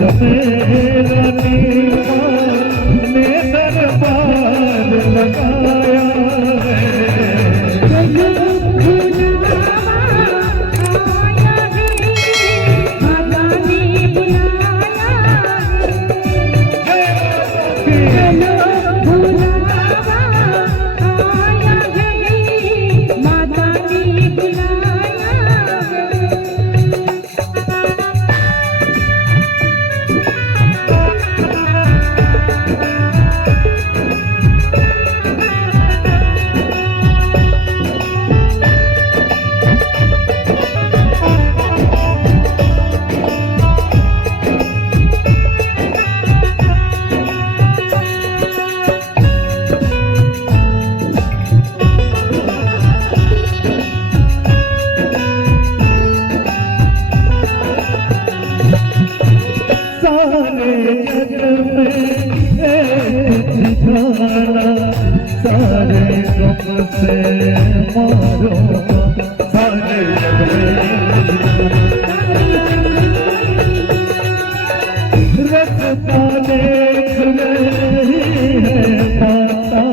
मेरा नीमा ने दरबार लगाया सारे गम से मारो सारे रखता देख रही है माता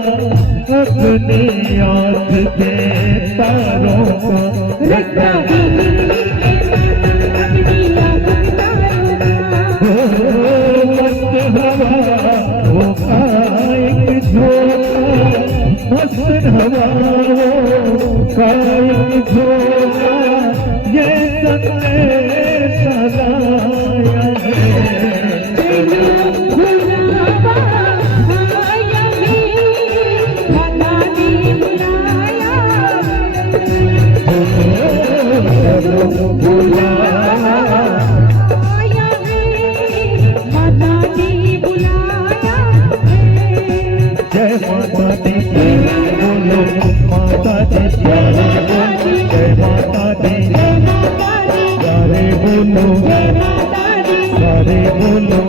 अपनी आँख के तारों को रखता मस्त हवा कायक झोला ये संदेश लाया है जय माता दी बोलो माता दी जय माता दी सारे बोलो सारे बोलो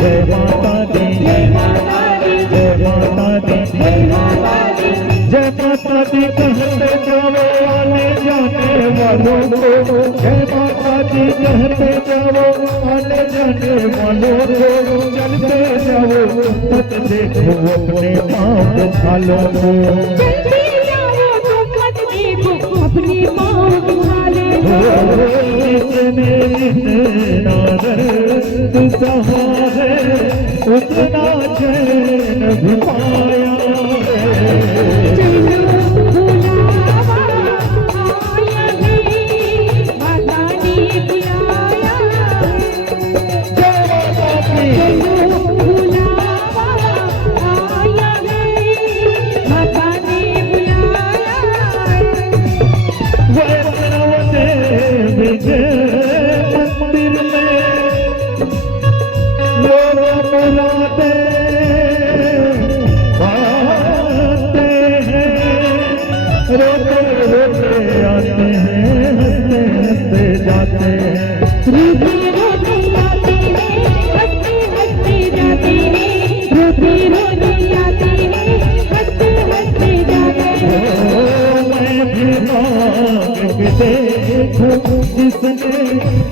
जय माता दी जय माता दी जय माता दी कहते जाओ आने जाने वालों को जय माता दी कहते जाओ आने जाने वालों को चलते जाओ मत देखो अपने पाँव खालों को अपनी पाँव खाले जितने नादर तू सहा है उतना चैन भी पाया मंदिर में लोग बुलाते आते हैं रोते रोते आते हैं हंसते हंसते जाते हैं रोते रोते आते हैं हंसते हंसते जाते हैं रोते रोते आते हैं हंसते हंसते जाते हैं मैं भी मांग के देखूं जिसने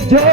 जो